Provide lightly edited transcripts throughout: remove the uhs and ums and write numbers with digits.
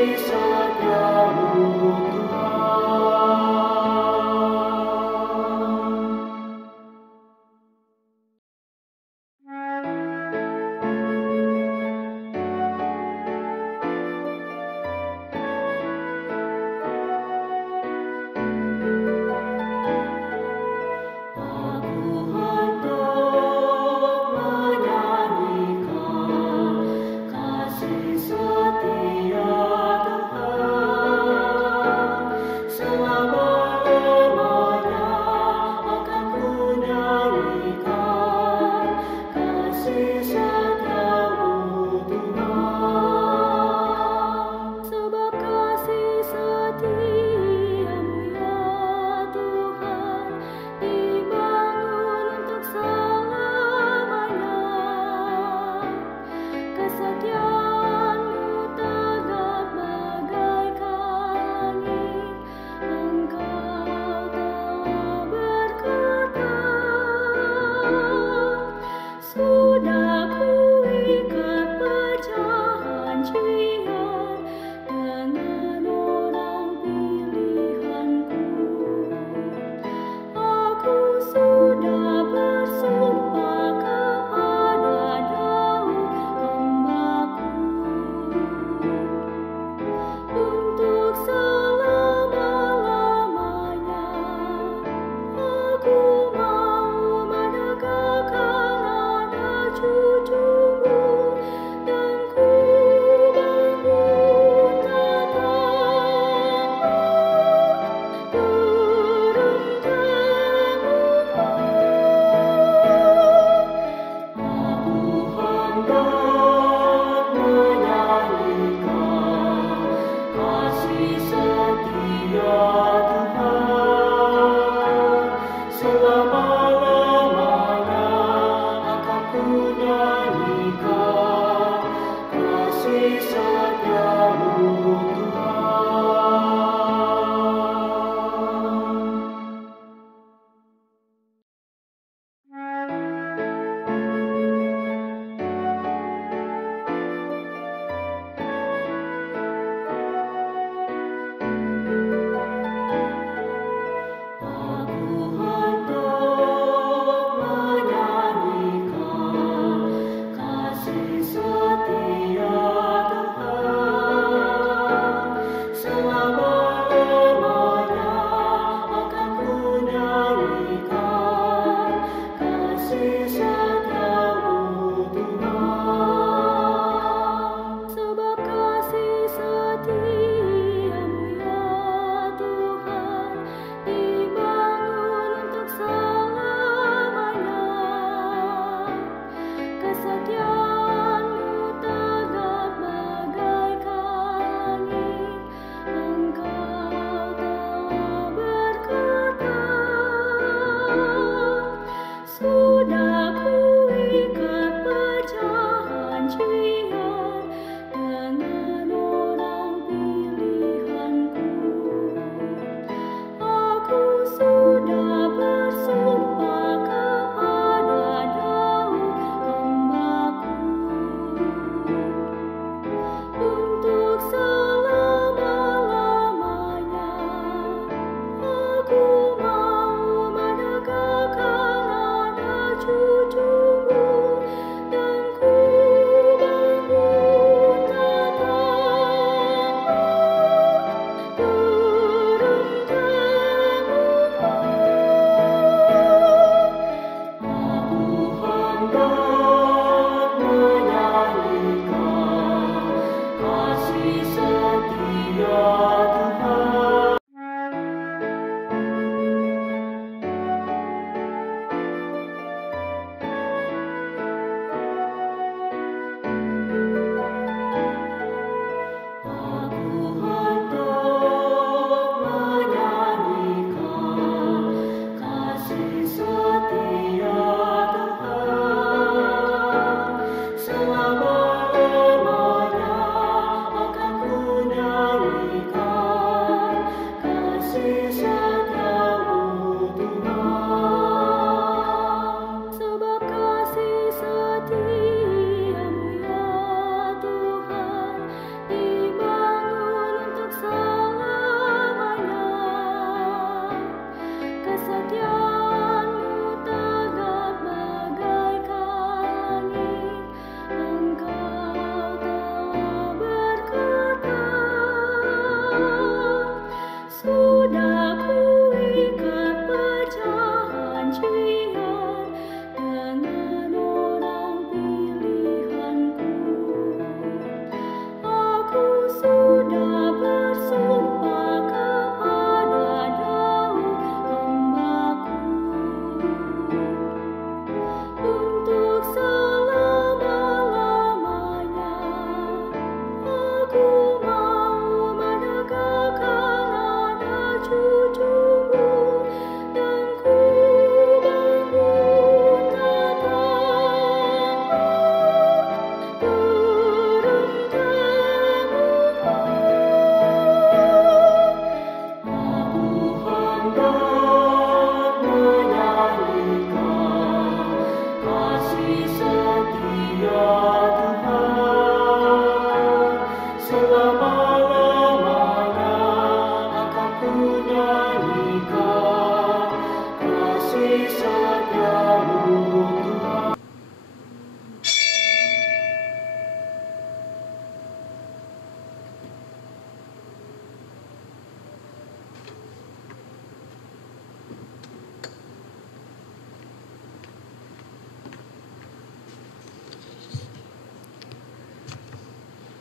Kasih setia Tuhan.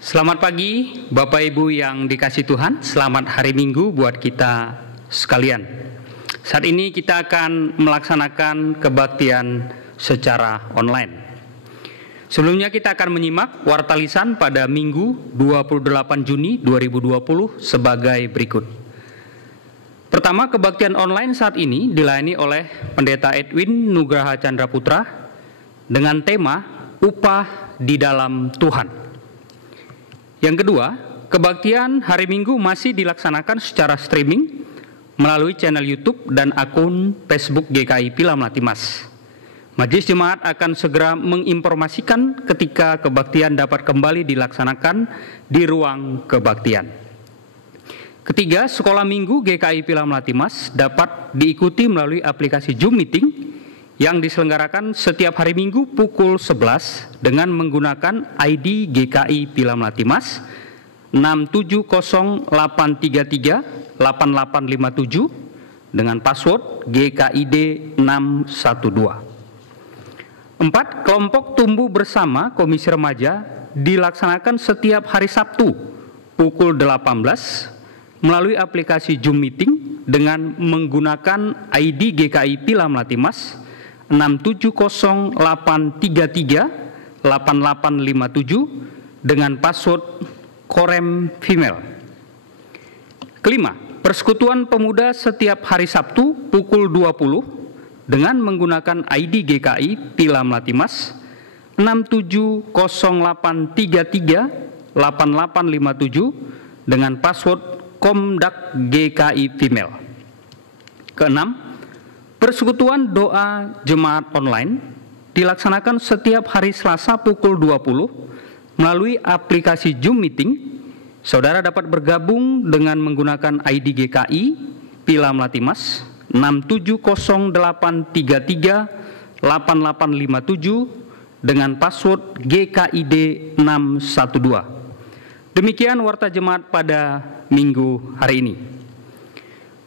Selamat pagi Bapak Ibu yang dikasihi Tuhan, selamat hari Minggu buat kita sekalian. Saat ini kita akan melaksanakan kebaktian secara online. Sebelumnya kita akan menyimak warta lisan pada Minggu 28 Juni 2020 sebagai berikut. Pertama, kebaktian online saat ini dilayani oleh Pendeta Edwin Nugraha Chandra Putra dengan tema Upah di dalam Tuhan. Yang kedua, kebaktian hari Minggu masih dilaksanakan secara streaming melalui channel YouTube dan akun Facebook GKI Pila Melati Mas. Majelis Jemaat akan segera menginformasikan ketika kebaktian dapat kembali dilaksanakan di ruang kebaktian. Ketiga, sekolah minggu GKI Pila Melati Mas dapat diikuti melalui aplikasi Zoom Meeting yang diselenggarakan setiap hari Minggu pukul 11 dengan menggunakan ID GKI Pila Melati Mas 67083388857 dengan password GKID 612. 4. Kelompok tumbuh bersama Komisi Remaja dilaksanakan setiap hari Sabtu pukul 18 melalui aplikasi Zoom Meeting dengan menggunakan ID GKI Pila Melati Mas 67083388857 dengan password Korem Female. Kelima, Persekutuan Pemuda setiap hari Sabtu pukul 20 dengan menggunakan ID GKI Pila Melati Mas 67083388857 dengan password Komdak GKI Female. Keenam, Persekutuan Doa Jemaat Online dilaksanakan setiap hari Selasa pukul 20 melalui aplikasi Zoom Meeting. Saudara dapat bergabung dengan menggunakan ID GKI Pila Melati Mas 67083388857 dengan password GKID 612. Demikian warta jemaat pada Minggu hari ini.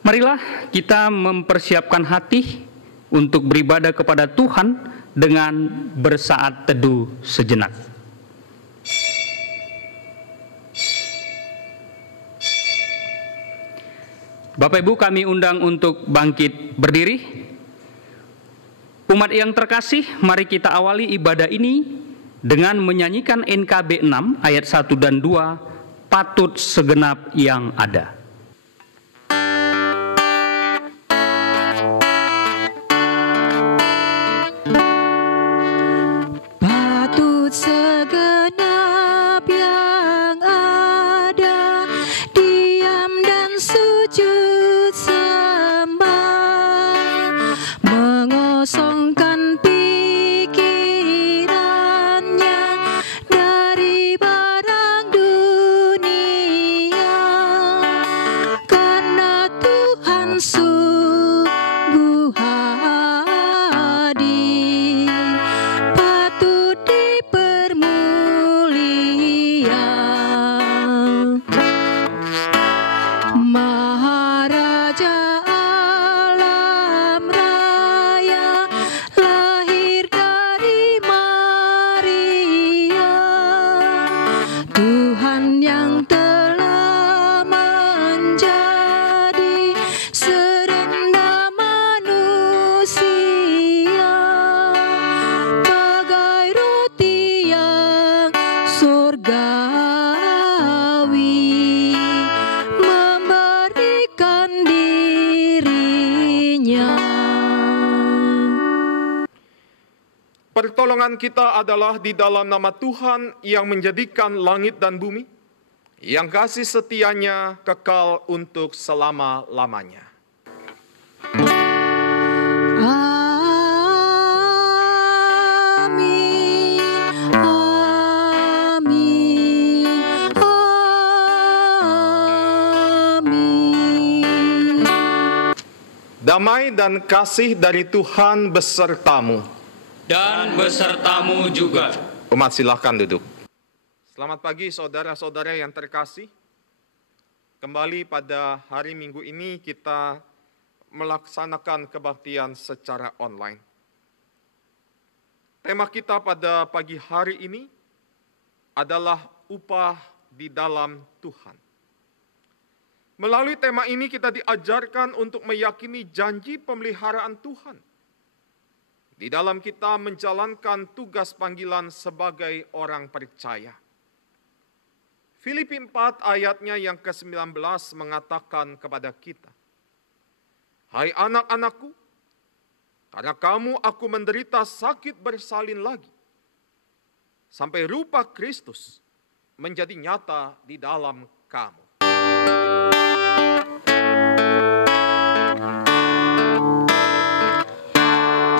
Marilah kita mempersiapkan hati untuk beribadah kepada Tuhan dengan bersaat teduh sejenak. Bapak Ibu, kami undang untuk bangkit berdiri. Umat yang terkasih, mari kita awali ibadah ini dengan menyanyikan NKB 6 ayat 1 dan 2, patut segenap yang ada. Segenap yang ada, diam dan sujud sembah, mengosongkan pikirannya dari barang dunia, karena Tuhan sungguh hadir, patut Maharaja alam raya, lahir dari Maria, Tuhan yang telah menjadi serendah manusia, bagai roti yang surgawi, pertolongan kita adalah di dalam nama Tuhan yang menjadikan langit dan bumi, yang kasih setianya kekal untuk selama-lamanya. Amin, amin, amin. Damai dan kasih dari Tuhan besertamu. Dan besertamu juga. Umat silahkan duduk. Selamat pagi saudara-saudara yang terkasih. Kembali pada hari Minggu ini kita melaksanakan kebaktian secara online. Tema kita pada pagi hari ini adalah upah di dalam Tuhan. Melalui tema ini kita diajarkan untuk meyakini janji pemeliharaan Tuhan di dalam kita menjalankan tugas panggilan sebagai orang percaya. Filipi 4 ayatnya yang ke-19 mengatakan kepada kita, "Hai anak-anakku, karena kamu aku menderita sakit bersalin lagi, sampai rupa Kristus menjadi nyata di dalam kamu."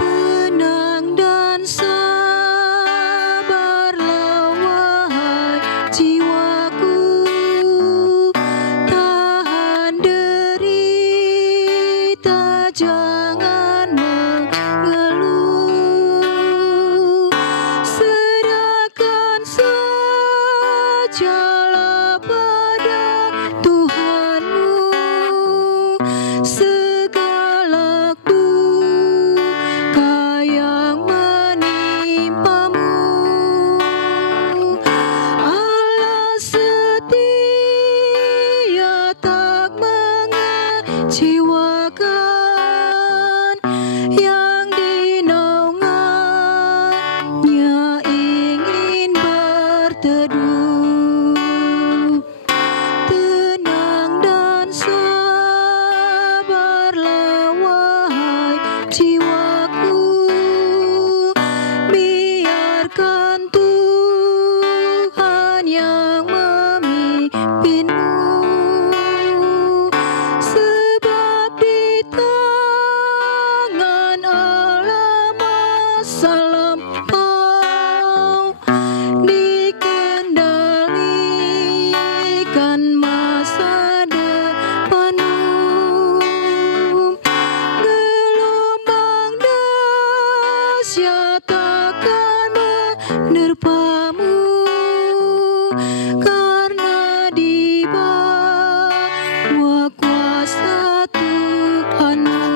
Tenang dan sabarlah wahai jiwaku, tahan derita, jangan mengeluh, serahkan sajalah pada Tuhanmu segala duka yang menimpamu. Allah setia, tak mengecewakan, yang di naungannya ingin berteduh. Tenang dan sabarlah wahai jiwaku, biarkan Tuhan yang memimpinmu, sebab di tangan Allah masa lampau dikendalikan masa depanmu. Gelombang dahsyat akan menerpamu, karena di bawah kuasa Tuhanmu.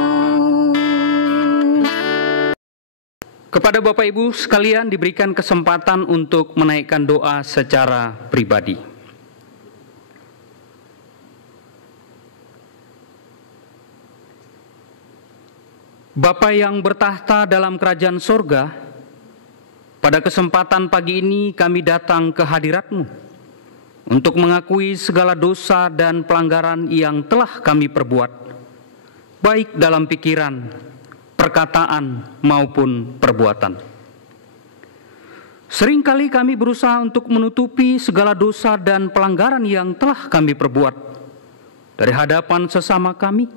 Kepada Bapak Ibu sekalian diberikan kesempatan untuk menaikkan doa secara pribadi. Bapa yang bertahta dalam kerajaan sorga, pada kesempatan pagi ini kami datang ke hadirat-Mu untuk mengakui segala dosa dan pelanggaran yang telah kami perbuat, baik dalam pikiran, perkataan, maupun perbuatan. Seringkali kami berusaha untuk menutupi segala dosa dan pelanggaran yang telah kami perbuat dari hadapan sesama kami,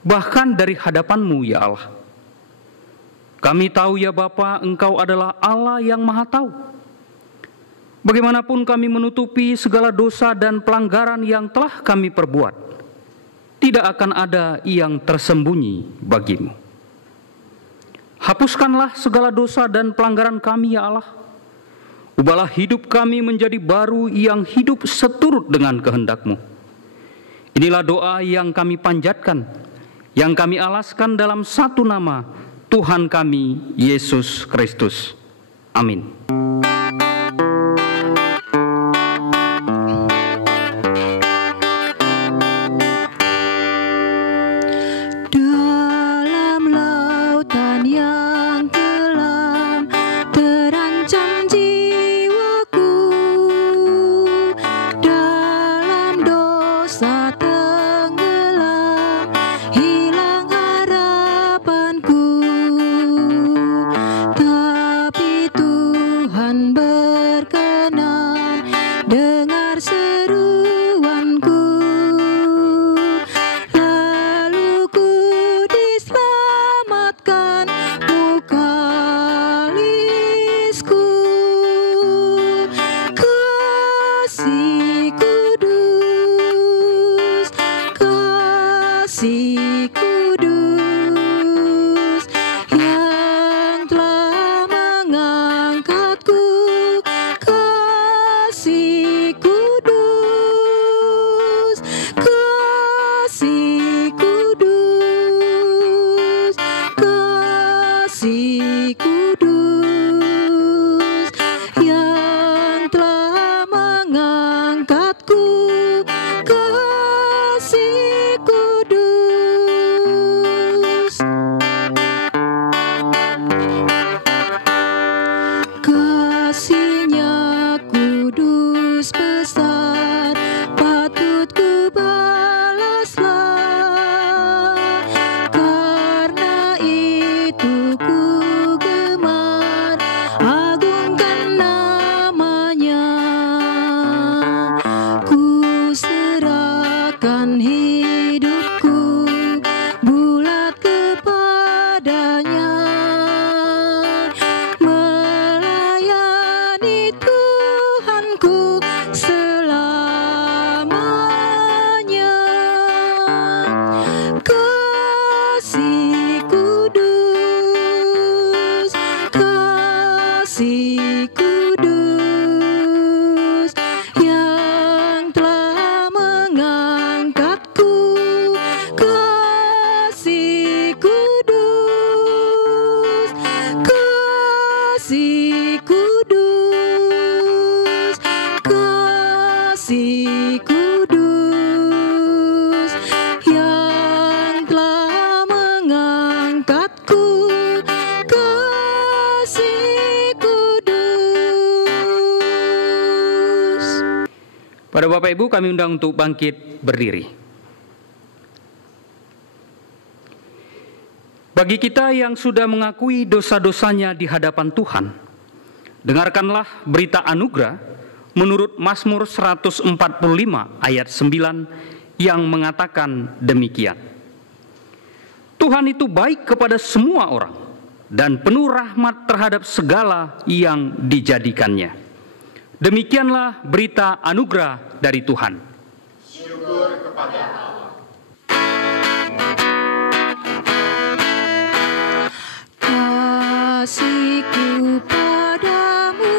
bahkan dari hadapan-Mu ya Allah. Kami tahu ya Bapa, Engkau adalah Allah yang Maha Tahu. Bagaimanapun kami menutupi segala dosa dan pelanggaran yang telah kami perbuat, tidak akan ada yang tersembunyi bagi-Mu. Hapuskanlah segala dosa dan pelanggaran kami ya Allah. Ubahlah hidup kami menjadi baru yang hidup seturut dengan kehendak-Mu. Inilah doa yang kami panjatkan, yang kami alaskan dalam satu nama, Tuhan kami, Yesus Kristus. Amin. Dalam lautan yang kelam terancam jiwaku, dalam dosa tenggelam hilang harapanku, tapi Tuhan menyerahkan hidupku bulat kepadanya, melayani Tuhanku selamanya. Kasih kudus, kasih kudus yang telah mengangkatku, kasih kudus, kasih kudus, kasih kudus yang telah mengangkatku, kasih kudus. Pada Bapak Ibu kami undang untuk bangkit berdiri. Bagi kita yang sudah mengakui dosa-dosanya di hadapan Tuhan, dengarkanlah berita anugerah menurut Mazmur 145 ayat 9 yang mengatakan demikian. Tuhan itu baik kepada semua orang dan penuh rahmat terhadap segala yang dijadikannya. Demikianlah berita anugerah dari Tuhan. Kasihku padamu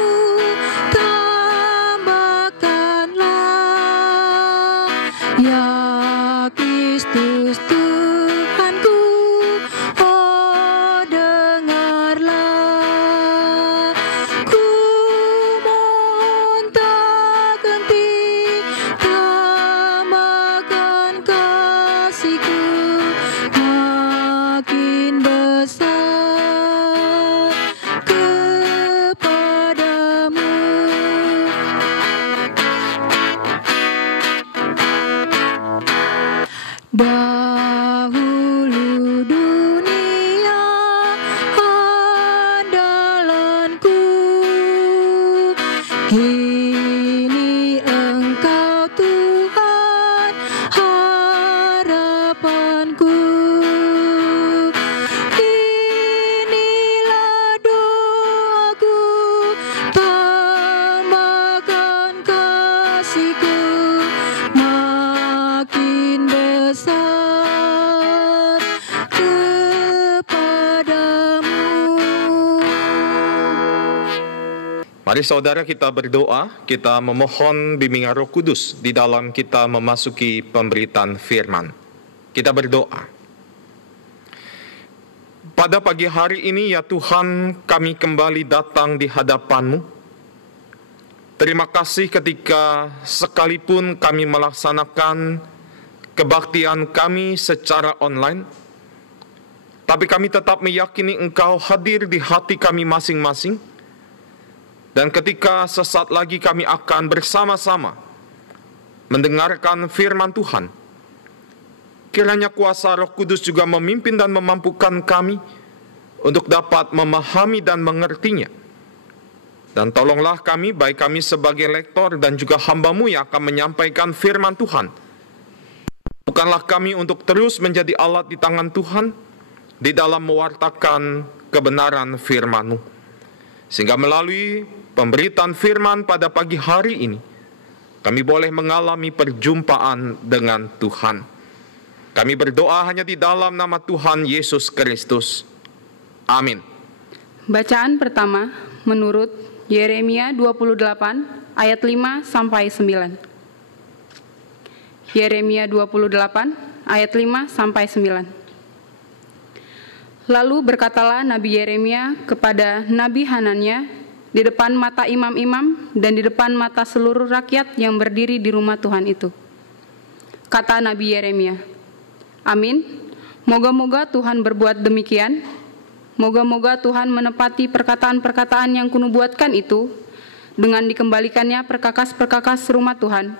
tambahkanlah, ya Kristus Tuhanku, oh dengarlah. Ku mohon tak henti, tambahkan kasihku makin besar kepadamu. Dahulu dunia andalanku, kini Engkau Tuhan harapanku. Inilah doaku, tambahkan kasihku makin besar kepadamu. Mari saudara kita berdoa, kita memohon bimbingan Roh Kudus di dalam kita memasuki pemberitaan firman. Kita berdoa. Pada pagi hari ini ya Tuhan, kami kembali datang di hadapan-Mu. Terima kasih ketika sekalipun kami melaksanakan kebaktian kami secara online, tapi kami tetap meyakini Engkau hadir di hati kami masing-masing. Dan ketika sesaat lagi kami akan bersama-sama mendengarkan firman Tuhan, kiranya kuasa Roh Kudus juga memimpin dan memampukan kami untuk dapat memahami dan mengertinya. Dan tolonglah kami, baik kami sebagai lektor dan juga hamba-Mu yang akan menyampaikan firman Tuhan. Bukanlah kami untuk terus menjadi alat di tangan Tuhan di dalam mewartakan kebenaran firman-Mu. Sehingga melalui pemberitaan firman pada pagi hari ini, kami boleh mengalami perjumpaan dengan Tuhan. Kami berdoa hanya di dalam nama Tuhan Yesus Kristus. Amin. Bacaan pertama menurut Yeremia 28 ayat 5 sampai 9. Yeremia 28 ayat 5 sampai 9. Lalu berkatalah Nabi Yeremia kepada Nabi Hanania di depan mata imam-imam dan di depan mata seluruh rakyat yang berdiri di rumah Tuhan itu. Kata Nabi Yeremia, amin, moga-moga Tuhan berbuat demikian, moga-moga Tuhan menepati perkataan-perkataan yang kunubuatkan itu, dengan dikembalikannya perkakas-perkakas rumah Tuhan,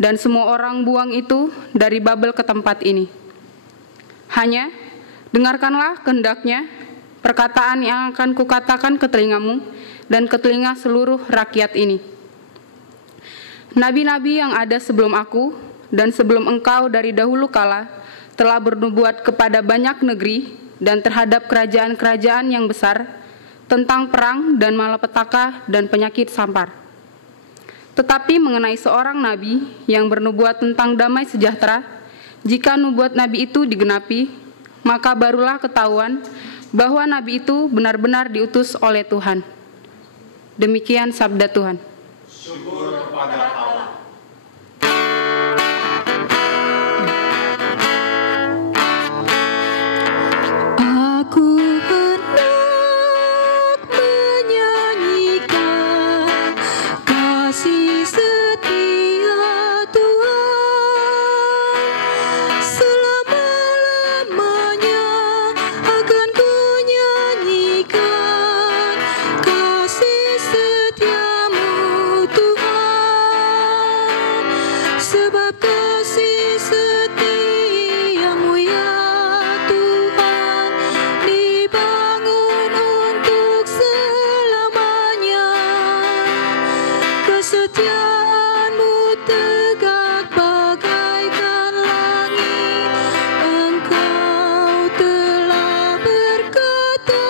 dan semua orang buang itu dari Babel ke tempat ini. Hanya, dengarkanlah kehendaknya, perkataan yang akan kukatakan ke telingamu, dan ke telinga seluruh rakyat ini. Nabi-nabi yang ada sebelum aku dan sebelum engkau dari dahulu kala telah bernubuat kepada banyak negeri dan terhadap kerajaan-kerajaan yang besar tentang perang dan malapetaka dan penyakit sampar. Tetapi mengenai seorang nabi yang bernubuat tentang damai sejahtera, jika nubuat nabi itu digenapi, maka barulah ketahuan bahwa nabi itu benar-benar diutus oleh Tuhan. Demikian sabda Tuhan. Syukur kepada Allah. Aku hendak menyanyikan kasih setia Tuhan. Selama-lamanya akan ku nyanyikan kasih setiamu Tuhan. Sebab kasih setiamu ya Tuhan dibangun untuk selamanya. Kesetiaanmu tegak bagaikan langit. Engkau telah berkata,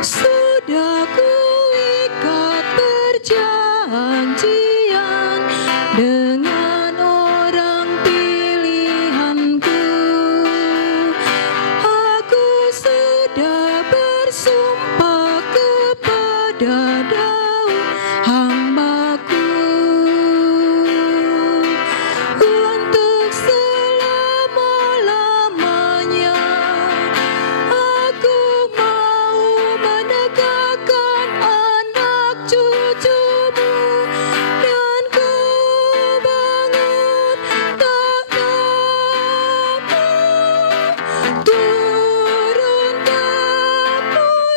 sudah kuikat perjanjian dengan orang pilihanku. Aku sudah bersumpah kepada Daud hamba-Ku untuk selama-lamanya. Aku mau menegakkan anak cucumu dan ku bangun takhtamu turun temurun.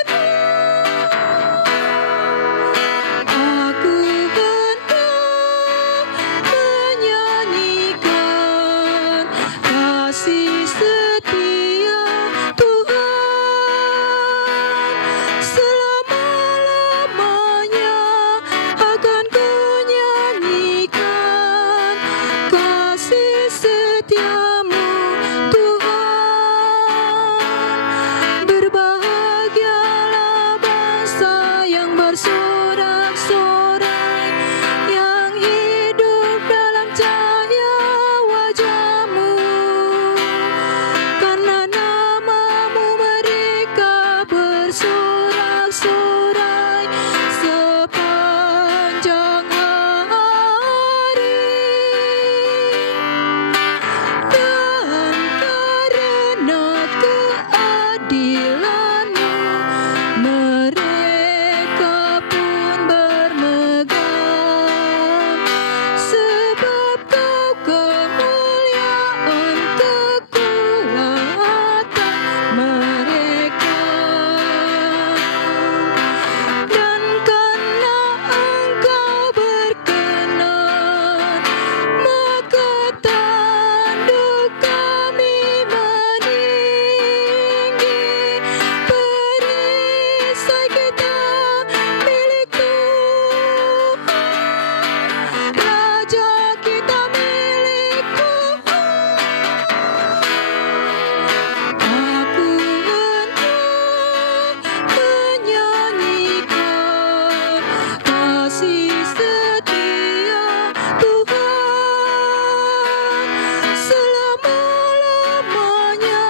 Aku hendak menyanyikan kasih setia Tuhan. Selama-lamanya akan ku nyanyikan kasih setiamu Tuhan. Berbahagialah bangsa yang bersorak-sorai, yang hidup dalam cahaya wajah-Mu. Karena nama-Mu mereka bersorak-sorai sepanjang hari. Dan karena keadilan-Mu mereka pun bermegah. Sebab Kau kemuliaan kekuatan mereka. Dan karena Engkau berkenan, maka tanduk kami meninggi. Perisai kita milik Tuhan, Raja kita milik Tuhan. Aku hendak menyanyikan kasih setia Tuhan. Selama-lamanya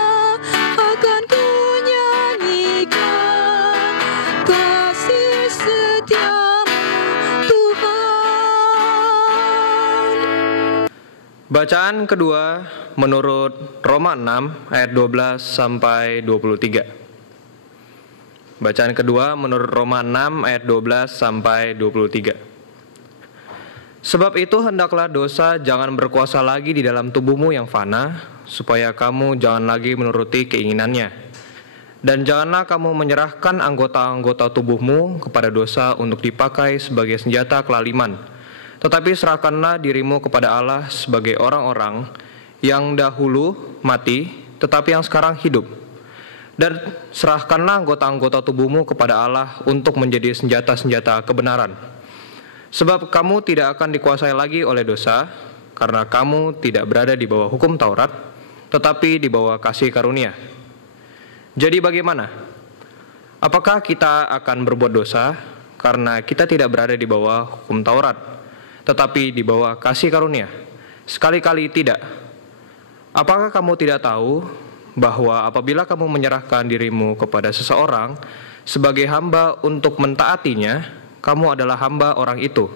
akan ku nyanyikan kasih setiamu Tuhan. Bacaan kedua menurut Roma 6 ayat 12 sampai 23. Bacaan kedua menurut Roma 6 ayat 12 sampai 23. Sebab itu hendaklah dosa jangan berkuasa lagi di dalam tubuhmu yang fana, supaya kamu jangan lagi menuruti keinginannya. Dan janganlah kamu menyerahkan anggota-anggota tubuhmu kepada dosa untuk dipakai sebagai senjata kelaliman. Tetapi serahkanlah dirimu kepada Allah sebagai orang-orang yang dahulu mati, tetapi yang sekarang hidup. Dan serahkanlah anggota-anggota tubuhmu kepada Allah untuk menjadi senjata-senjata kebenaran. Sebab kamu tidak akan dikuasai lagi oleh dosa, karena kamu tidak berada di bawah hukum Taurat, tetapi di bawah kasih karunia. Jadi bagaimana? Apakah kita akan berbuat dosa karena kita tidak berada di bawah hukum Taurat, tetapi di bawah kasih karunia? Sekali-kali tidak. Apakah kamu tidak tahu bahwa apabila kamu menyerahkan dirimu kepada seseorang sebagai hamba untuk mentaatinya, kamu adalah hamba orang itu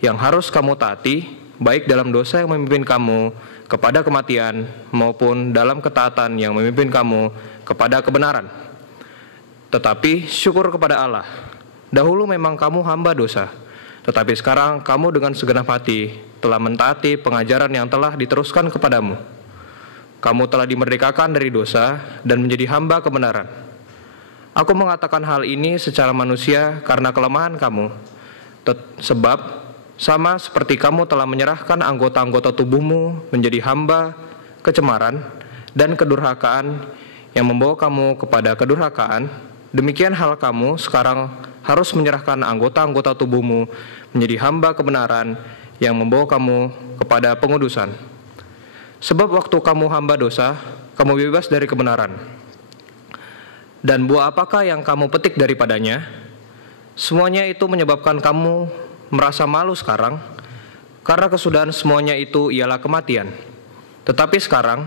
yang harus kamu taati, baik dalam dosa yang memimpin kamu kepada kematian maupun dalam ketaatan yang memimpin kamu kepada kebenaran. Tetapi syukur kepada Allah, dahulu memang kamu hamba dosa, tetapi sekarang kamu dengan segenap hati telah mentaati pengajaran yang telah diteruskan kepadamu. Kamu telah dimerdekakan dari dosa dan menjadi hamba kebenaran. Aku mengatakan hal ini secara manusia karena kelemahan kamu, sebab sama seperti kamu telah menyerahkan anggota-anggota tubuhmu menjadi hamba kecemaran dan kedurhakaan yang membawa kamu kepada kedurhakaan, demikian hal kamu sekarang harus menyerahkan anggota-anggota tubuhmu menjadi hamba kebenaran yang membawa kamu kepada pengudusan. Sebab waktu kamu hamba dosa, kamu bebas dari kebenaran. Dan buah apakah yang kamu petik daripadanya? Semuanya itu menyebabkan kamu merasa malu sekarang, karena kesudahan semuanya itu ialah kematian. Tetapi sekarang,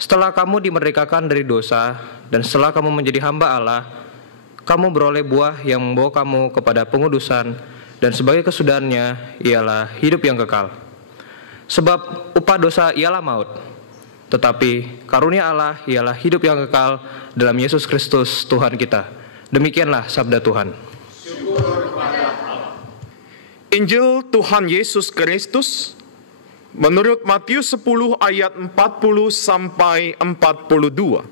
setelah kamu dimerdekakan dari dosa, dan setelah kamu menjadi hamba Allah, kamu beroleh buah yang membawa kamu kepada pengudusan, dan sebagai kesudahannya ialah hidup yang kekal. Sebab upah dosa ialah maut, tetapi karunia Allah ialah hidup yang kekal dalam Yesus Kristus Tuhan kita. Demikianlah sabda Tuhan. Injil Tuhan Yesus Kristus menurut Matius 10 ayat 40 sampai 42.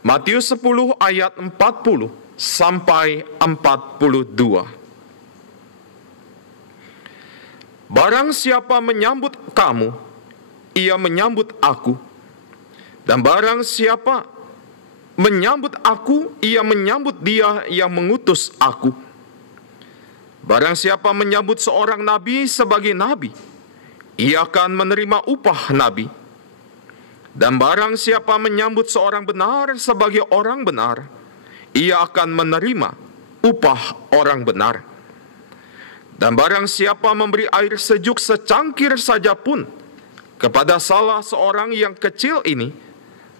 Matius 10 ayat 40 sampai 42. Barang siapa menyambut kamu, ia menyambut aku. Dan barang siapa menyambut aku, ia menyambut dia yang mengutus aku. Barang siapa menyambut seorang nabi sebagai nabi, ia akan menerima upah nabi. Dan barang siapa menyambut seorang benar sebagai orang benar, ia akan menerima upah orang benar. Dan barang siapa memberi air sejuk secangkir saja pun kepada salah seorang yang kecil ini,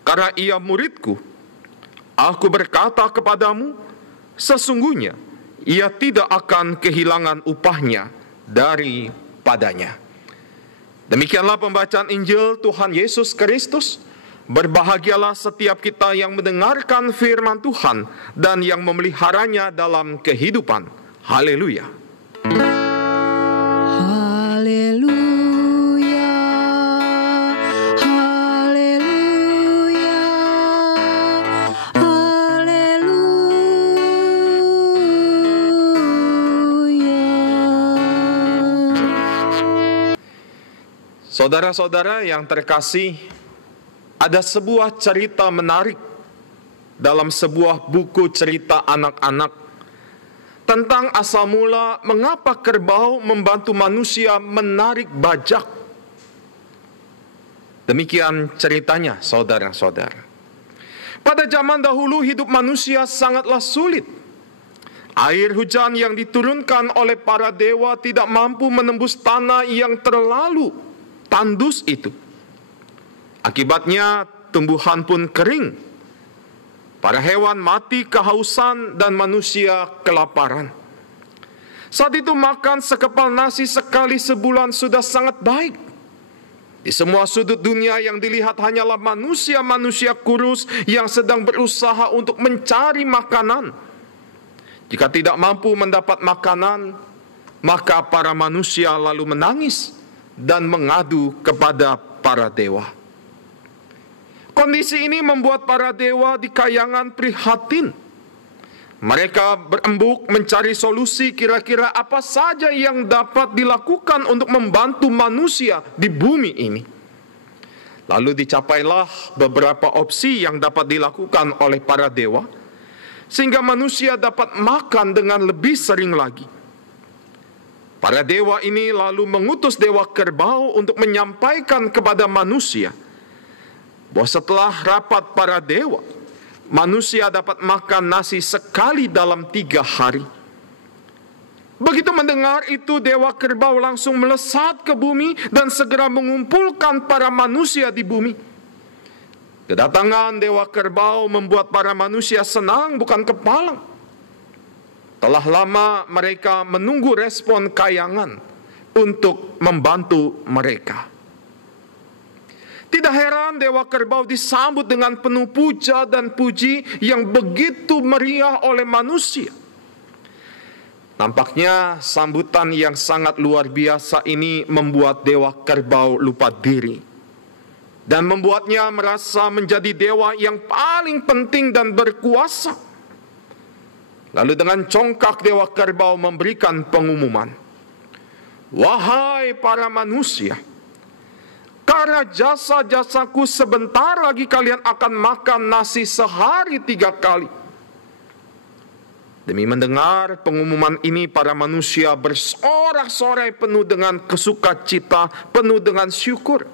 karena ia muridku, aku berkata kepadamu, sesungguhnya ia tidak akan kehilangan upahnya daripadanya. Demikianlah pembacaan Injil Tuhan Yesus Kristus. Berbahagialah setiap kita yang mendengarkan firman Tuhan dan yang memeliharanya dalam kehidupan. Haleluya. Haleluya, haleluya, haleluya. Saudara-saudara yang terkasih, ada sebuah cerita menarik dalam sebuah buku cerita anak-anak tentang asal mula mengapa kerbau membantu manusia menarik bajak. Demikian ceritanya, saudara-saudara. Pada zaman dahulu hidup manusia sangatlah sulit. Air hujan yang diturunkan oleh para dewa tidak mampu menembus tanah yang terlalu tandus itu. Akibatnya tumbuhan pun kering. Para hewan mati kehausan dan manusia kelaparan. Saat itu makan sekepal nasi sekali sebulan sudah sangat baik. Di semua sudut dunia yang dilihat hanyalah manusia-manusia kurus yang sedang berusaha untuk mencari makanan. Jika tidak mampu mendapat makanan, maka para manusia lalu menangis dan mengadu kepada para dewa. Kondisi ini membuat para dewa di kayangan prihatin. Mereka berembuk mencari solusi kira-kira apa saja yang dapat dilakukan untuk membantu manusia di bumi ini. Lalu dicapailah beberapa opsi yang dapat dilakukan oleh para dewa, sehingga manusia dapat makan dengan lebih sering lagi. Para dewa ini lalu mengutus dewa kerbau untuk menyampaikan kepada manusia bahwa setelah rapat para dewa, manusia dapat makan nasi sekali dalam 3 hari. Begitu mendengar itu, dewa kerbau langsung melesat ke bumi dan segera mengumpulkan para manusia di bumi. Kedatangan dewa kerbau membuat para manusia senang bukan kepalang. Telah lama mereka menunggu respon kayangan untuk membantu mereka. Tidak heran dewa kerbau disambut dengan penuh puja dan puji yang begitu meriah oleh manusia. Nampaknya sambutan yang sangat luar biasa ini membuat dewa kerbau lupa diri dan membuatnya merasa menjadi dewa yang paling penting dan berkuasa. Lalu dengan congkak dewa kerbau memberikan pengumuman, "Wahai para manusia, karena jasa-jasaku sebentar lagi kalian akan makan nasi sehari 3 kali." Demi mendengar pengumuman ini, para manusia bersorak-sorai penuh dengan kesukacita, penuh dengan syukur.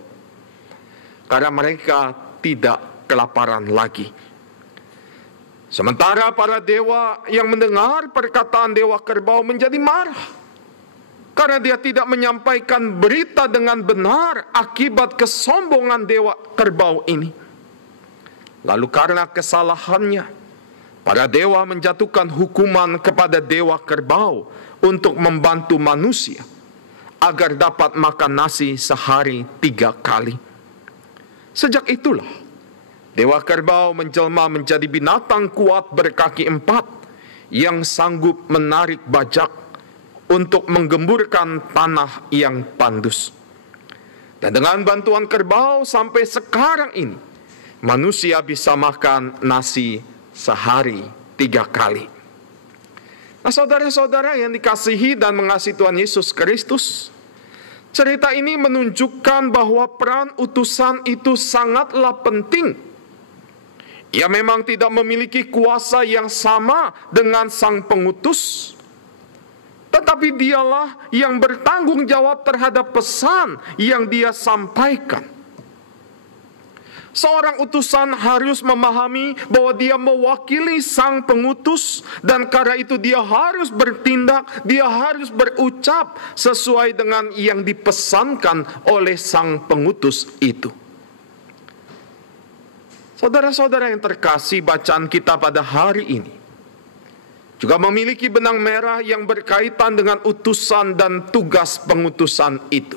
Karena mereka tidak kelaparan lagi. Sementara para dewa yang mendengar perkataan dewa kerbau menjadi marah. Karena dia tidak menyampaikan berita dengan benar akibat kesombongan dewa kerbau ini. Lalu karena kesalahannya, para dewa menjatuhkan hukuman kepada dewa kerbau untuk membantu manusia agar dapat makan nasi sehari 3 kali. Sejak itulah dewa kerbau menjelma menjadi binatang kuat berkaki 4 yang sanggup menarik bajak untuk menggemburkan tanah yang tandus. Dan dengan bantuan kerbau sampai sekarang ini, manusia bisa makan nasi sehari 3 kali. Nah, saudara-saudara yang dikasihi dan mengasihi Tuhan Yesus Kristus, cerita ini menunjukkan bahwa peran utusan itu sangatlah penting. Ia memang tidak memiliki kuasa yang sama dengan sang pengutus, tetapi dialah yang bertanggung jawab terhadap pesan yang dia sampaikan. Seorang utusan harus memahami bahwa dia mewakili sang pengutus, dan karena itu dia harus bertindak, dia harus berucap sesuai dengan yang dipesankan oleh sang pengutus itu. Saudara-saudara yang terkasih, bacaan kita pada hari ini juga memiliki benang merah yang berkaitan dengan utusan dan tugas pengutusan itu.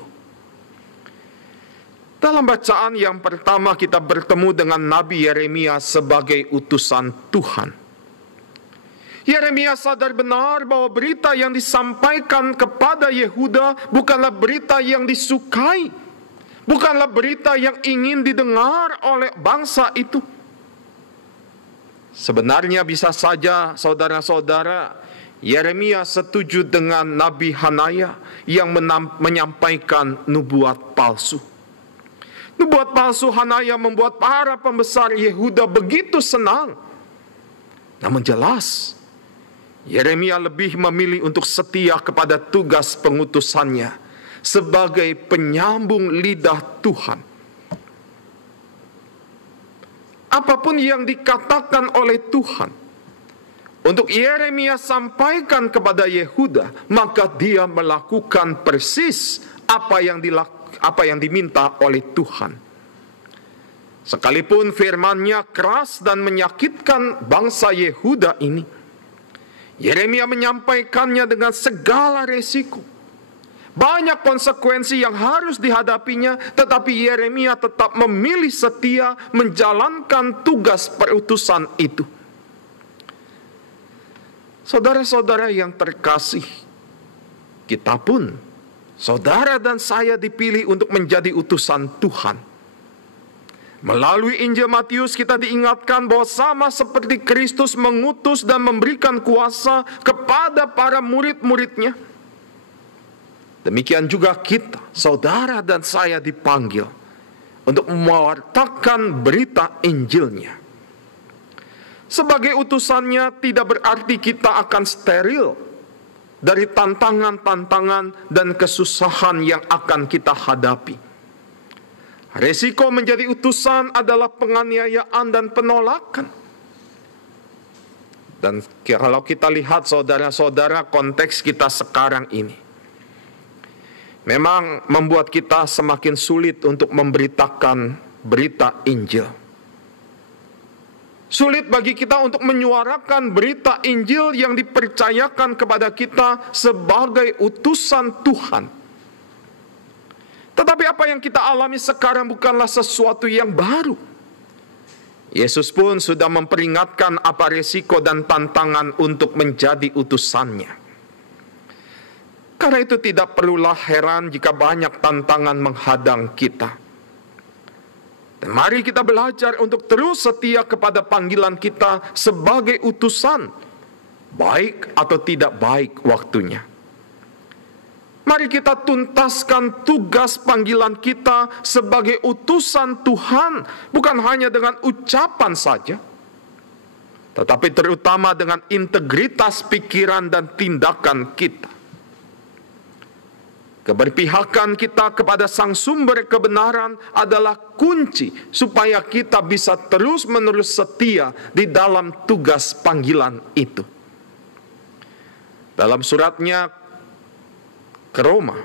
Dalam bacaan yang pertama kita bertemu dengan Nabi Yeremia sebagai utusan Tuhan. Yeremia sadar benar bahwa berita yang disampaikan kepada Yehuda bukanlah berita yang disukai, bukanlah berita yang ingin didengar oleh bangsa itu. Sebenarnya bisa saja saudara-saudara, Yeremia setuju dengan Nabi Hanaya yang menyampaikan nubuat palsu. Nubuat palsu Hanaya membuat para pembesar Yehuda begitu senang. Namun jelas, Yeremia lebih memilih untuk setia kepada tugas pengutusannya sebagai penyambung lidah Tuhan. Apapun yang dikatakan oleh Tuhan untuk Yeremia sampaikan kepada Yehuda, maka dia melakukan persis apa yang diminta oleh Tuhan. Sekalipun firman-Nya keras dan menyakitkan bangsa Yehuda ini, Yeremia menyampaikannya dengan segala resiko. Banyak konsekuensi yang harus dihadapinya, tetapi Yeremia tetap memilih setia menjalankan tugas perutusan itu. Saudara-saudara yang terkasih, kita pun, saudara dan saya dipilih untuk menjadi utusan Tuhan. Melalui Injil Matius kita diingatkan bahwa sama seperti Kristus mengutus dan memberikan kuasa kepada para murid-muridnya, demikian juga kita, saudara dan saya dipanggil untuk mewartakan berita Injilnya. Sebagai utusannya tidak berarti kita akan steril, dari tantangan-tantangan dan kesusahan yang akan kita hadapi. Resiko menjadi utusan adalah penganiayaan dan penolakan. Dan kalau kita lihat saudara-saudara, konteks kita sekarang ini memang membuat kita semakin sulit untuk memberitakan berita Injil. Sulit bagi kita untuk menyuarakan berita Injil yang dipercayakan kepada kita sebagai utusan Tuhan. Tetapi apa yang kita alami sekarang bukanlah sesuatu yang baru. Yesus pun sudah memperingatkan apa risiko dan tantangan untuk menjadi utusannya. Karena itu tidak perlulah heran jika banyak tantangan menghadang kita. Dan mari kita belajar untuk terus setia kepada panggilan kita sebagai utusan, baik atau tidak baik waktunya. Mari kita tuntaskan tugas panggilan kita sebagai utusan Tuhan, bukan hanya dengan ucapan saja, tetapi terutama dengan integritas pikiran dan tindakan kita. Keberpihakan kita kepada Sang Sumber kebenaran adalah kunci supaya kita bisa terus-menerus setia di dalam tugas panggilan itu. Dalam suratnya ke Roma,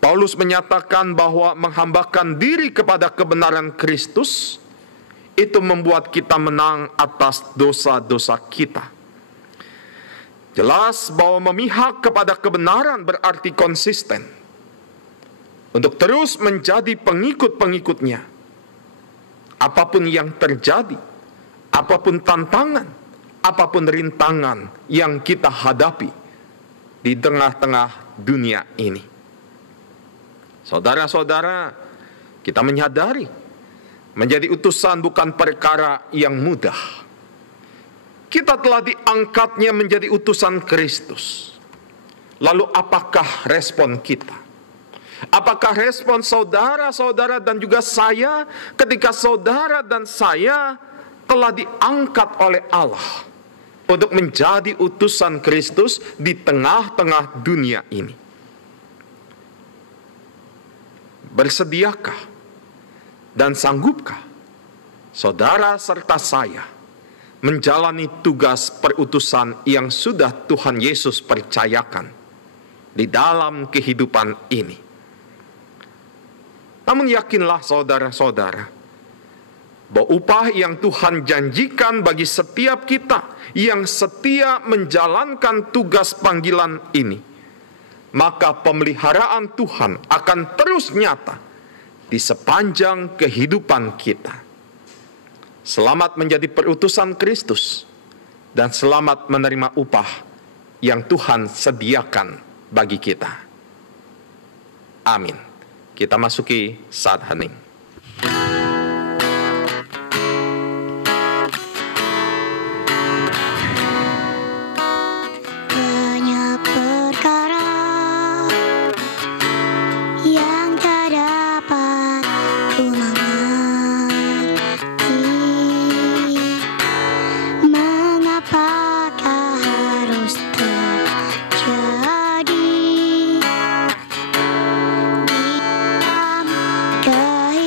Paulus menyatakan bahwa menghambakan diri kepada kebenaran Kristus itu membuat kita menang atas dosa-dosa kita. Jelas bahwa memihak kepada kebenaran berarti konsisten untuk terus menjadi pengikut-pengikutnya. Apapun yang terjadi, apapun tantangan, apapun rintangan yang kita hadapi di tengah-tengah dunia ini. Saudara-saudara, kita menyadari menjadi utusan bukan perkara yang mudah. Kita telah diangkatnya menjadi utusan Kristus. Lalu apakah respon kita? Apakah respon saudara-saudara dan juga saya ketika saudara dan saya telah diangkat oleh Allah untuk menjadi utusan Kristus di tengah-tengah dunia ini? Bersediakah dan sanggupkah saudara serta saya menjalani tugas perutusan yang sudah Tuhan Yesus percayakan di dalam kehidupan ini? Namun yakinlah saudara-saudara, bahwa upah yang Tuhan janjikan bagi setiap kita yang setia menjalankan tugas panggilan ini, maka pemeliharaan Tuhan akan terus nyata di sepanjang kehidupan kita. Selamat menjadi perutusan Kristus dan selamat menerima upah yang Tuhan sediakan bagi kita. Amin. Kita masuki saat hening. Banyak perkara yang tak dapat ku mengerti. Mengapakah harus terjadi di dalam kehidupan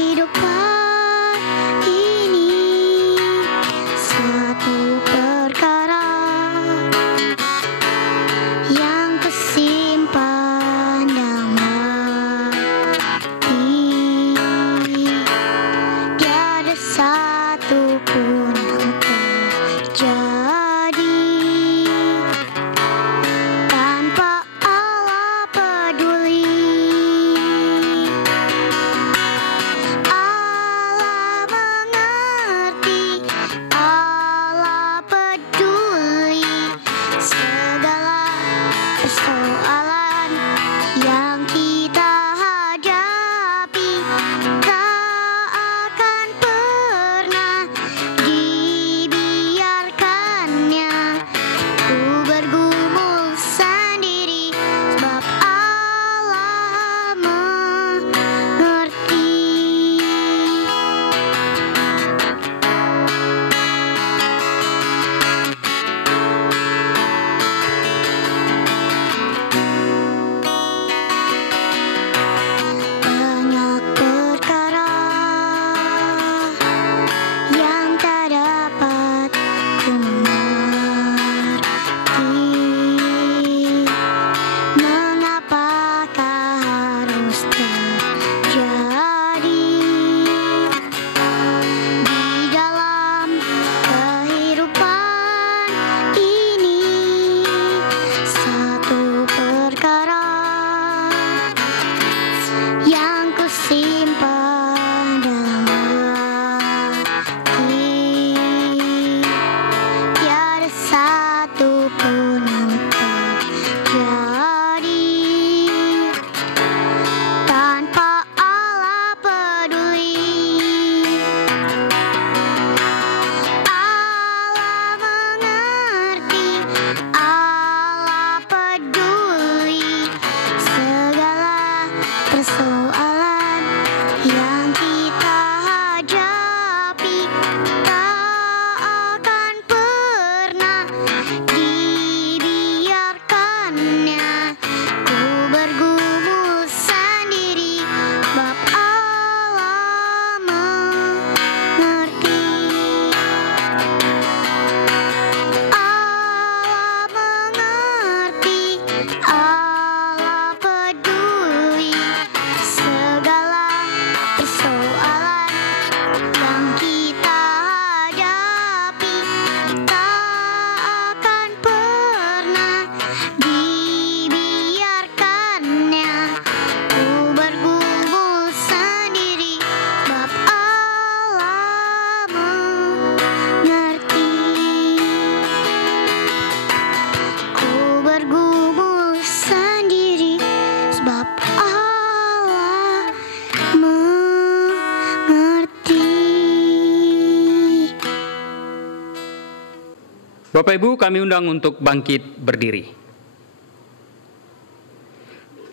Bapak Ibu, kami undang untuk bangkit berdiri.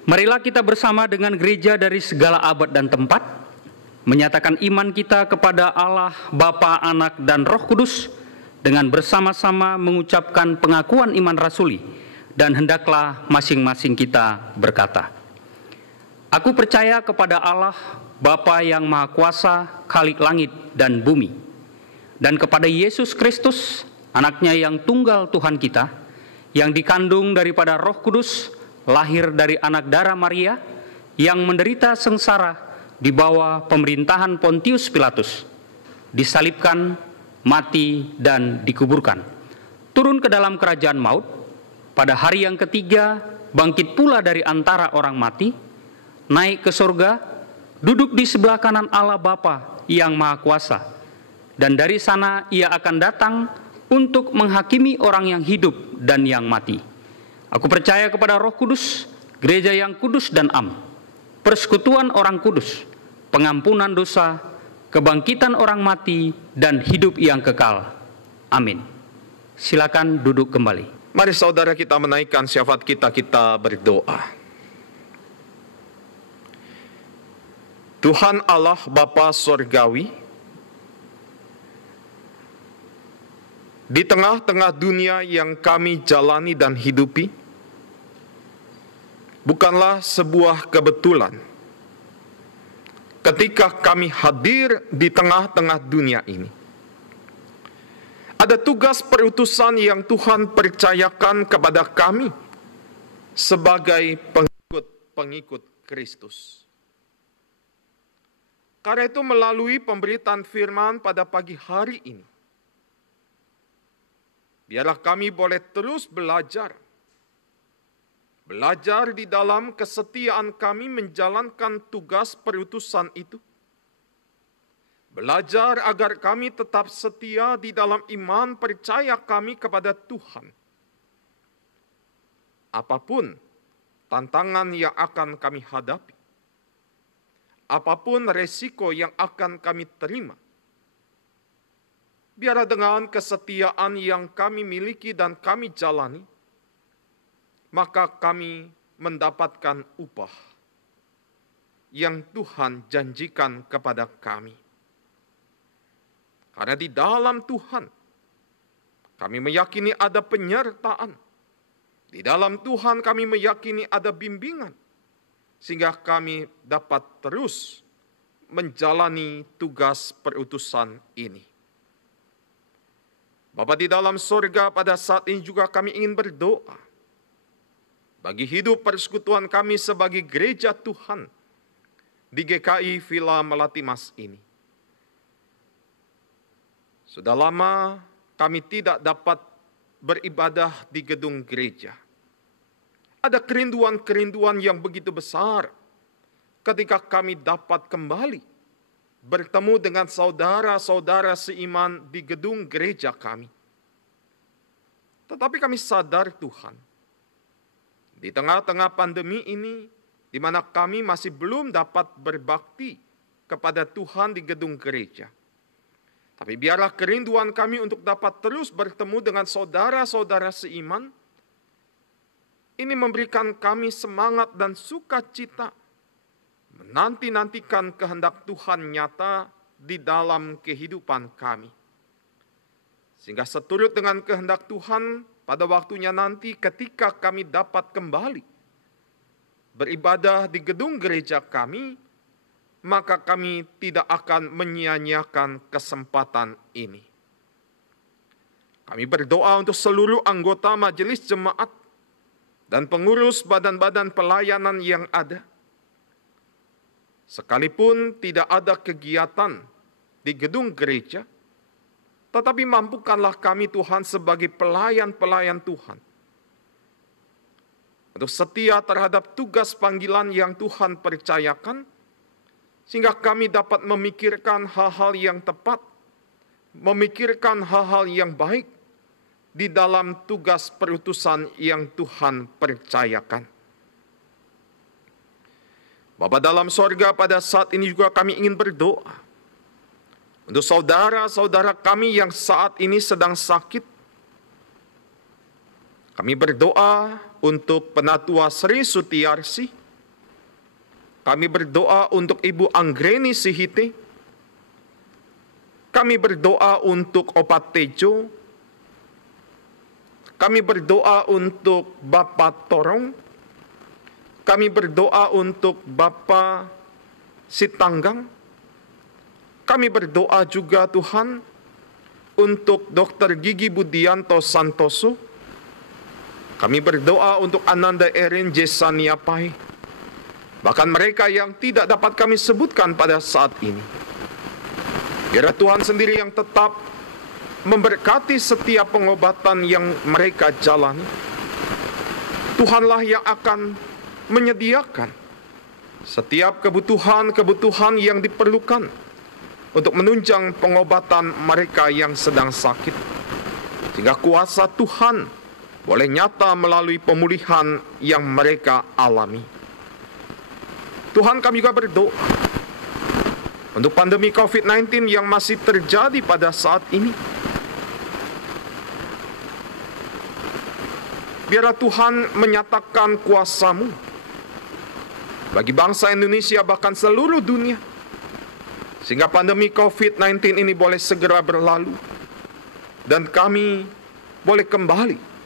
Marilah kita bersama dengan gereja dari segala abad dan tempat, menyatakan iman kita kepada Allah, Bapa, Anak, dan Roh Kudus, dengan bersama-sama mengucapkan pengakuan iman rasuli, dan hendaklah masing-masing kita berkata, Aku percaya kepada Allah, Bapa yang Maha Kuasa, Khalik langit dan bumi, dan kepada Yesus Kristus, Anaknya yang tunggal Tuhan kita, yang dikandung daripada Roh Kudus, lahir dari anak darah Maria, yang menderita sengsara di bawah pemerintahan Pontius Pilatus, disalibkan, mati, dan dikuburkan, turun ke dalam kerajaan maut, pada hari yang ketiga bangkit pula dari antara orang mati, naik ke surga, duduk di sebelah kanan Allah Bapa yang Maha Kuasa, dan dari sana ia akan datang untuk menghakimi orang yang hidup dan yang mati. Aku percaya kepada Roh Kudus, gereja yang kudus dan am, persekutuan orang kudus, pengampunan dosa, kebangkitan orang mati, dan hidup yang kekal. Amin. Silakan duduk kembali. Mari saudara kita menaikkan syafaat kita berdoa. Tuhan Allah Bapa Surgawi, di tengah-tengah dunia yang kami jalani dan hidupi, bukanlah sebuah kebetulan ketika kami hadir di tengah-tengah dunia ini. Ada tugas perutusan yang Tuhan percayakan kepada kami sebagai pengikut Kristus. Karena itu melalui pemberitaan firman pada pagi hari ini, biarlah kami boleh terus belajar di dalam kesetiaan kami menjalankan tugas perutusan itu. Belajar agar kami tetap setia di dalam iman percaya kami kepada Tuhan. Apapun tantangan yang akan kami hadapi, apapun resiko yang akan kami terima, biarlah dengan kesetiaan yang kami miliki dan kami jalani, maka kami mendapatkan upah yang Tuhan janjikan kepada kami. Karena di dalam Tuhan, kami meyakini ada penyertaan. Di dalam Tuhan kami meyakini ada bimbingan, sehingga kami dapat terus menjalani tugas perutusan ini. Bapa di dalam sorga, pada saat ini juga kami ingin berdoa bagi hidup persekutuan kami sebagai gereja Tuhan di GKI Villa Melati Mas ini. Sudah lama kami tidak dapat beribadah di gedung gereja. Ada kerinduan-kerinduan yang begitu besar ketika kami dapat kembali bertemu dengan saudara-saudara seiman di gedung gereja kami. Tetapi kami sadar Tuhan, di tengah-tengah pandemi ini, di mana kami masih belum dapat berbakti kepada Tuhan di gedung gereja. Tapi biarlah kerinduan kami untuk dapat terus bertemu dengan saudara-saudara seiman, ini memberikan kami semangat dan sukacita menanti-nantikan kehendak Tuhan nyata di dalam kehidupan kami. Sehingga seturut dengan kehendak Tuhan pada waktunya nanti ketika kami dapat kembali beribadah di gedung gereja kami, maka kami tidak akan menyia-nyiakan kesempatan ini. Kami berdoa untuk seluruh anggota majelis jemaat dan pengurus badan-badan pelayanan yang ada. Sekalipun tidak ada kegiatan di gedung gereja, tetapi mampukanlah kami Tuhan sebagai pelayan-pelayan Tuhan untuk setia terhadap tugas panggilan yang Tuhan percayakan, sehingga kami dapat memikirkan hal-hal yang tepat, memikirkan hal-hal yang baik di dalam tugas perutusan yang Tuhan percayakan. Bapa dalam sorga, pada saat ini juga kami ingin berdoa untuk saudara-saudara kami yang saat ini sedang sakit, Kami berdoa untuk Penatua Sri Sutiarsi. Kami berdoa untuk Ibu Anggreni Sihite. Kami berdoa untuk Opat Tejo. Kami berdoa untuk Bapak Torong. Kami berdoa untuk Bapak Sitanggang. Kami berdoa juga Tuhan untuk Dr. Gigi Budianto Santoso. Kami berdoa untuk Ananda Erin Jesaniapai. Bahkan mereka yang tidak dapat kami sebutkan pada saat ini. Biar Tuhan sendiri yang tetap memberkati setiap pengobatan yang mereka jalani. Tuhanlah yang akan menyediakan setiap kebutuhan-kebutuhan yang diperlukan untuk menunjang pengobatan mereka yang sedang sakit. Sehingga kuasa Tuhan boleh nyata melalui pemulihan yang mereka alami. Tuhan, kami juga berdoa untuk pandemi COVID-19 yang masih terjadi pada saat ini. Biarlah Tuhan menyatakan kuasa-Mu bagi bangsa Indonesia bahkan seluruh dunia, sehingga pandemi COVID-19 ini boleh segera berlalu dan kami boleh kembali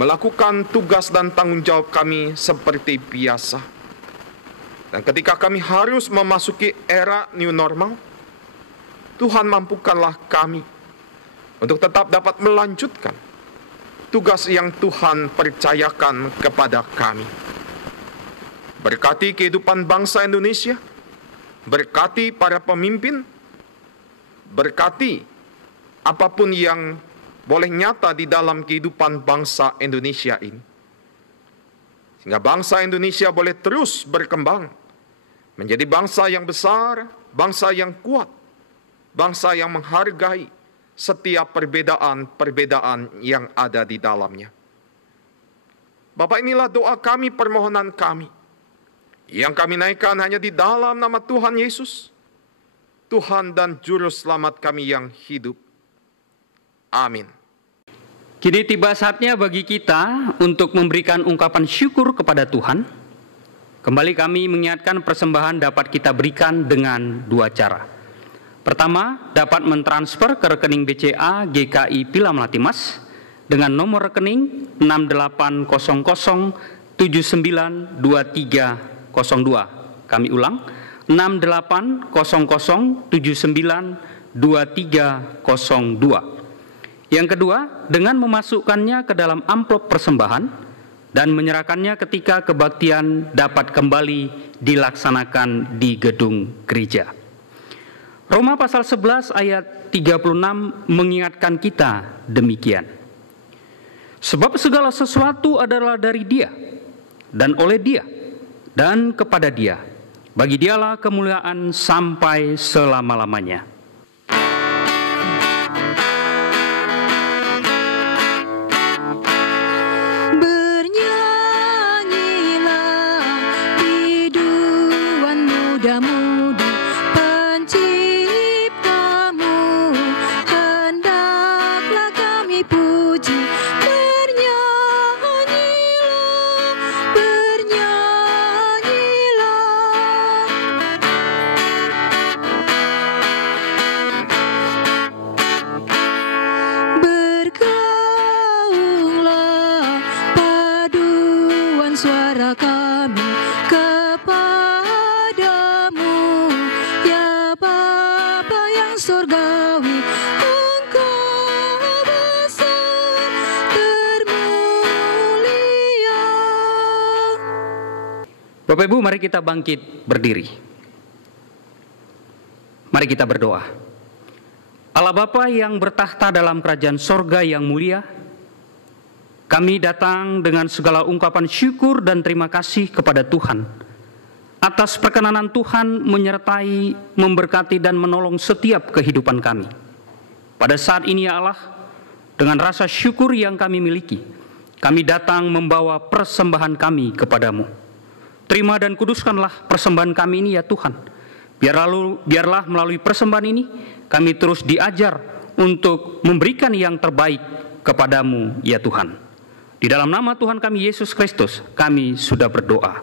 melakukan tugas dan tanggung jawab kami seperti biasa. Dan ketika kami harus memasuki era new normal, Tuhan mampukanlah kami untuk tetap dapat melanjutkan tugas yang Tuhan percayakan kepada kami. Berkati kehidupan bangsa Indonesia, berkati para pemimpin, berkati apapun yang boleh nyata di dalam kehidupan bangsa Indonesia ini. Sehingga bangsa Indonesia boleh terus berkembang menjadi bangsa yang besar, bangsa yang kuat, bangsa yang menghargai setiap perbedaan-perbedaan yang ada di dalamnya. Bapak, inilah doa kami, permohonan kami, yang kami naikkan hanya di dalam nama Tuhan Yesus, Tuhan dan Juru Selamat kami yang hidup. Amin. Kini tiba saatnya bagi kita untuk memberikan ungkapan syukur kepada Tuhan. Kembali kami mengingatkan persembahan dapat kita berikan dengan dua cara. Pertama, dapat mentransfer ke rekening BCA GKI Pilam Latimas dengan nomor rekening 6800792302. Kami ulang, 6800792302. Yang kedua, dengan memasukkannya ke dalam amplop persembahan dan menyerahkannya ketika kebaktian dapat kembali dilaksanakan di gedung gereja. Roma pasal 11 ayat 36 mengingatkan kita demikian. Sebab segala sesuatu adalah dari Dia, dan oleh Dia, dan kepada Dia. Bagi Dialah kemuliaan sampai selama-lamanya. Bapak Ibu, mari kita bangkit berdiri. Mari kita berdoa. Allah Bapa yang bertahta dalam kerajaan sorga yang mulia, kami datang dengan segala ungkapan syukur dan terima kasih kepada Tuhan atas perkenanan Tuhan menyertai, memberkati dan menolong setiap kehidupan kami. Pada saat ini ya Allah, dengan rasa syukur yang kami miliki, kami datang membawa persembahan kami kepadamu. Terima dan kuduskanlah persembahan kami ini ya Tuhan. Biarlah melalui persembahan ini kami terus diajar untuk memberikan yang terbaik kepadamu ya Tuhan. Di dalam nama Tuhan kami Yesus Kristus, kami sudah berdoa.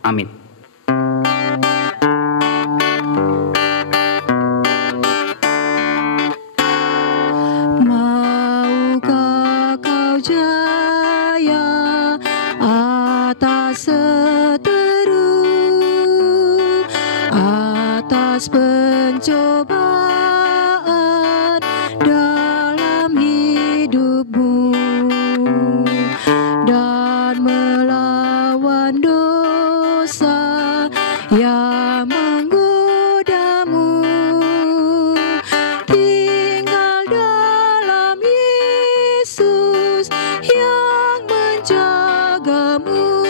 Amin. Maukah kau jaya atas seteru, atas pencobaan dalam hidupmu, dan melawan dosa yang menggodamu. Tinggal dalam Yesus yang menjagamu.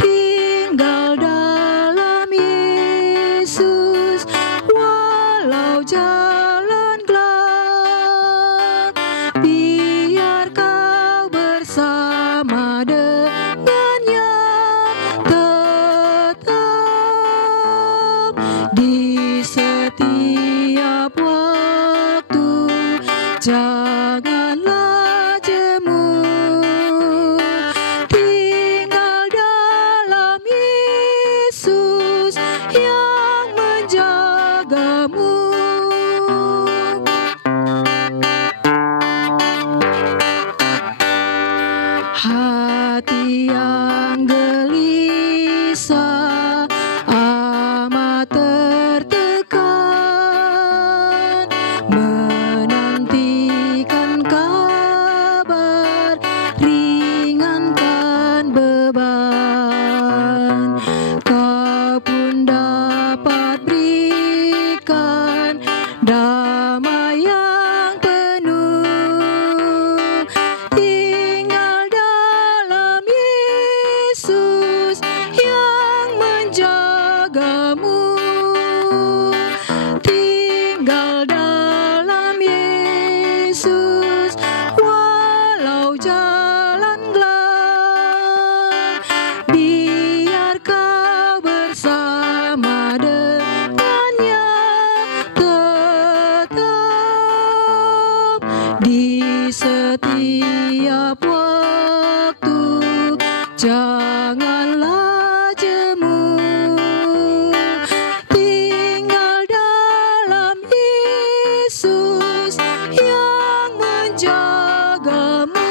Tinggal dalam Yesus walau jalan gelap. Biar kau bersama dengannya tetap di setiap waktu. Janganlah jemu. Tinggal dalam Yesus yang menjagamu. Hati yang gelisah amat tertekan, menantikan kabar, ringankan beban. Kau pun dapat berikan damai yang penuh. Tinggal dalam Yesus yang menjagamu. Tinggal dalam Yesus walau jalan gelap. Biar kau bersama dengannya tetap di setiap waktu. Janganlah jemu. Tinggal dalam Yesus yang menjagamu.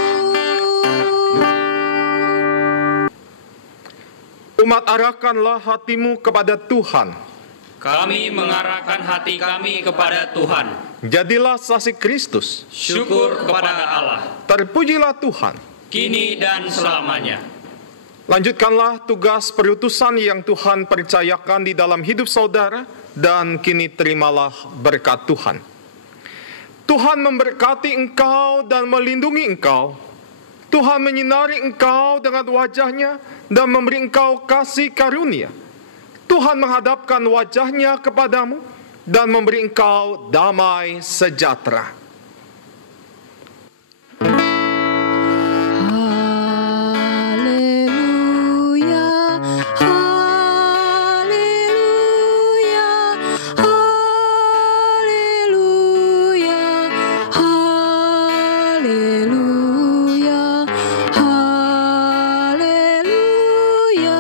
Umat, arahkanlah hatimu kepada Tuhan. Kami mengarahkan hati kami kepada Tuhan. Jadilah saksi Kristus. Syukur kepada Allah, Terpujilah Tuhan. kini dan selamanya. Lanjutkanlah tugas perutusan yang Tuhan percayakan di dalam hidup saudara, dan kini terimalah berkat Tuhan. Tuhan memberkati engkau dan melindungi engkau. Tuhan menyinari engkau dengan wajahnya dan memberi engkau kasih karunia. Tuhan menghadapkan wajahnya kepadamu dan memberi engkau damai sejahtera. Haleluya, haleluya, haleluya, haleluya, haleluya.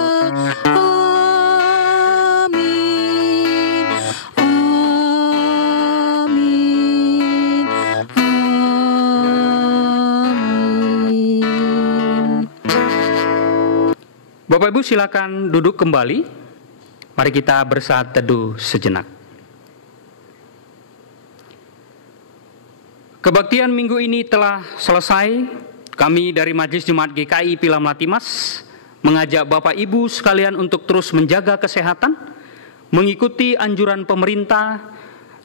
Amin, amin, amin. Bapak Ibu silakan duduk kembali. Mari kita bersaat teduh sejenak. Kebaktian minggu ini telah selesai. Kami dari Majelis Jemaat GKI Pilam Latimas mengajak Bapak Ibu sekalian untuk terus menjaga kesehatan, mengikuti anjuran pemerintah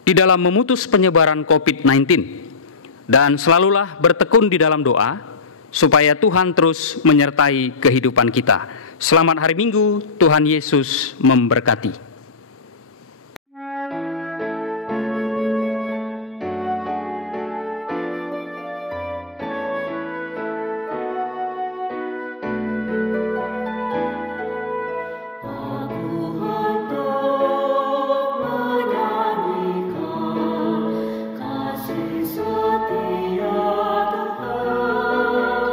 di dalam memutus penyebaran COVID-19, dan selalulah bertekun di dalam doa supaya Tuhan terus menyertai kehidupan kita. Selamat hari Minggu, Tuhan Yesus memberkati. Kasih setia Tuhan.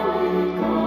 Angelica,